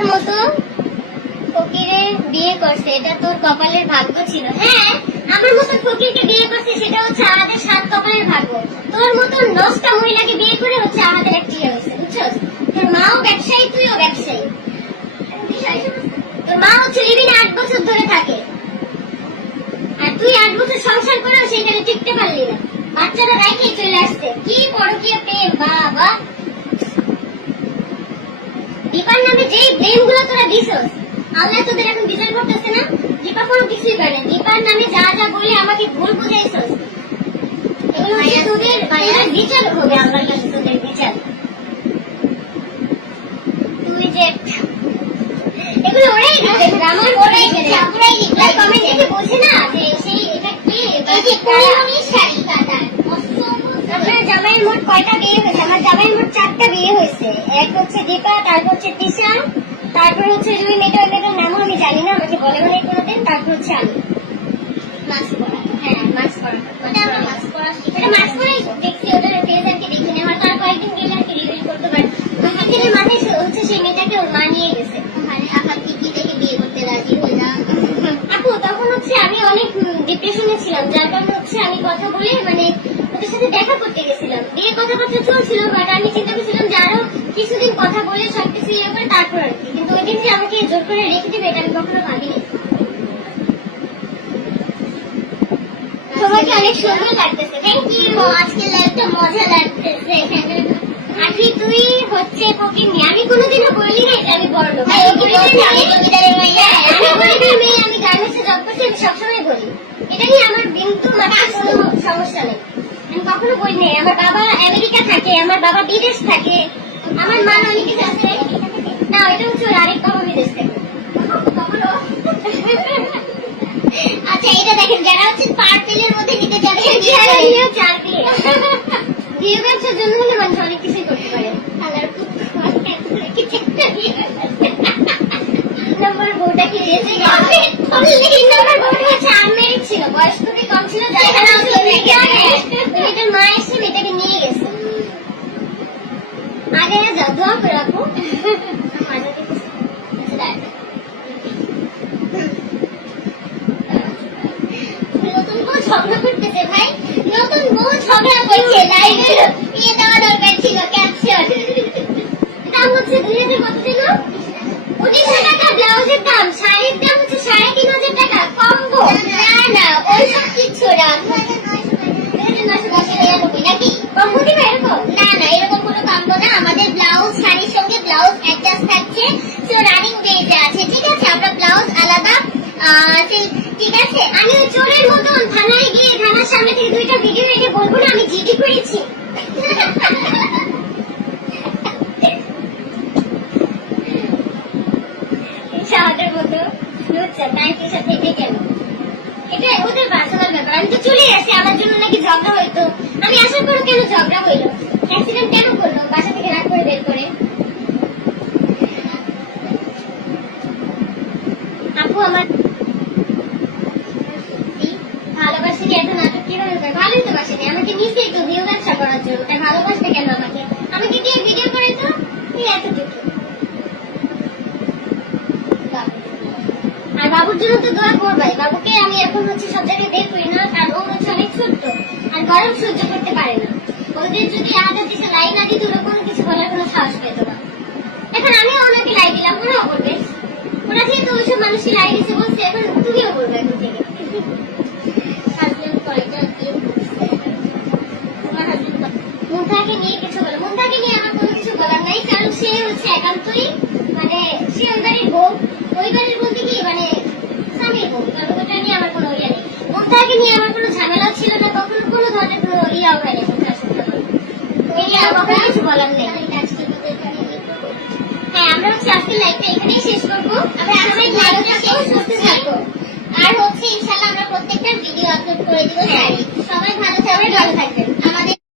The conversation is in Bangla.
তোর মতো ফকিরে বিয়ে করছে, এটা তোর কপালের ভাগ্য ছিল। হ্যাঁ আমার মতো ফকিরকে বিয়ে করছে, সেটা হচ্ছে আমাদের সাত কপালের ভাগ্য। তোর মতো দশটা মহিলাকে বিয়ে করে হচ্ছে আমাদের একটি হয়েছে, বুঝছস? তোর মাও ব্যবসায়ী, তুইও ব্যবসায়ী। তোর মা হচ্ছে লিভিনে আট বছর ধরে থাকে। আর তুই আট বছর সংসার করেও সেখানে টিকতে পারলি না। বাচ্চারা রেখে চলে আসছে। কি পরকীয় প্রেম, বাবা। দীপার নামে যেই ব্লেমগুলো তোরা দিছস আল্লাহ তোদের এখন বিচার করতেছে না? দীপা কোনো কিছুই না। দীপার নামে যা যা বলে আমাকে ভুল বুঝাইছস। এগুলো হচ্ছে তোদের বিচার হবে আল্লাহর কাছে তোদের বিচার। তুই যে এগুলো ওরাই লিখে আমার ওরাই লিখে ওরাই লিখে কমেন্ট দেখে বোঝে না যে সেই এটা কে এই যে কোনি শাড়ি এক হচ্ছে দীপা তারপর হচ্ছে তিশা তারপর হচ্ছে মেয়েটা ওই মেয়েটার নামও আমি জানি না আমাকে বলে মানে কোনোদিন তারপর হচ্ছে আমি। মাস্ক পরা হ্যাঁ মাস্ক পরা ওটা আমরা মাস্ক পরা এটা মাস্ক পরাই দেখছি ওটার ফেস আর কি দেখি না। হয়তো আর কয়েকদিন গেলে আর কি রিভিল করতে পারে। হাতিনের মাথায় হচ্ছে সেই মেয়েটাকে ওর মা নিয়ে গেছে। ওখানে আবার কি কি দেখে বিয়ে করতে রাজি হয়ে যা আপু তখন হচ্ছে আমি অনেক ডিপ্রেশনে ছিলাম। যার কারণে হচ্ছে আমি কথা বলে মানে ওদের সাথে দেখা করতে গেছিলাম। বিয়ে কথাবার্তা চলছিল বাট আমি চিন্তা করছিলাম কিছুদিন কথা বলে সবকিছু ইয়ে করে তারপর আর কি। কিন্তু ওই দিন যে আমাকে জোর করে রেখে দেবে এটা আমি কখনো ভাবিনি। তোমাকে অনেক সুন্দর লাগতেছে। থ্যাংক ইউ আজকে লাইভটা মজা লাগতেছে। আখি তুই হচ্ছে ফকিনি আমি কোনোদিনও বলি নাই যে আমি বড় লোক। আমি জমিদারের মেয়ে আমি গরিবের মেয়ে আমি গার্মেন্টসে জব করছি আমি সবসময় বলি। এটা নিয়ে আমার বিন্দু মাথায় কোনো সমস্যা নেই। আমি কখনো বলি নাই। আমার বাবা আমেরিকা থাকে আমার বাবা বিদেশ থাকে। আমার মা অনেক কিছু আছে? না এটা হচ্ছে ওর আরেক বাবা বিদেশ আচ্ছা এটা দেখেন যারা হচ্ছে পার্পেলের মধ্যে নিতে যাচ্ছে চার দিয়ে ব্যবসার জন্য হলে মানুষ অনেক কিছুই করতে পারে আল্লাহর নম্বর বউটা কি দিয়েছে তিন নম্বর বউটা হচ্ছে আনমেরিড ছিল বয়স খুবই কম ছিল যার কারণে হচ্ছে মেয়েটার মা এসে মেয়েটাকে নিয়ে গেছে আগে যাও দোয়া করে রাখো মজা দিতেছে আচ্ছা, দাঁড়াও। নতুন বউ ঝগড়া করতেছে ভাই নতুন বউ ঝগড়া করছে লাইভে ইয়ে ঠিক আছে? আমি ব্যাপার। আমি তো চলে আসি, আমার জন্য নাকি ঝগড়া হইতো। আমি আসার পরও কেন ঝগড়া হইল? অ্যাক্সিডেন্ট কেন করল? বাসা থেকে রাগ করে বের করে। আপু, আমার বাবুর জন্য তো দোয়া করবাই বাবুকে আমি এখন হচ্ছে সব জায়গায় বের না কারণ ও হচ্ছে অনেক ছোট্ট আর গরম সহ্য করতে পারে না ওদের যদি আদা দিছে লাই না দিত ওরা কোনো কিছু বলার কোনো সাহস পেত না এখন আমিও ওনাকে লাই দিলাম ওরাও করবে ওরা যেহেতু ওইসব মানুষকে লাই দিছে, বলছে, এখন তুমিও করবে এখন থেকে হাজবেন্ড কয়টা কি তোমার হাজবেন্ড মুন্তাকে নিয়ে কিছু বলো মুন্তাকে নিয়ে আমার কোনো কিছু বলার নাই কারণ সে হচ্ছে একান্তই মানে সে বউ বাড়ির বলতে কি মানে স্বামীর বউ কারণ ওটা নিয়ে আমার কোনো ইয়ে নেই। মুন্তাকে নিয়ে আমার কোনো ঝামেলা ছিল না কখনো কোনো ধরনের কোনো ইয়া হয়নি মুন্তার সাথে। এই নিয়ে কখনো কিছু বলার নেই। হ্যাঁ আমরা হচ্ছে আজকের এখানেই শেষ করব। আমরা ভালো থাকব সুস্থ থাকব। আর হচ্ছে ইনশাল্লাহ আমরা প্রত্যেকটা ভিডিও আপলোড করে দিব। সবাই ভালো থাকবে ভালো থাকবেন।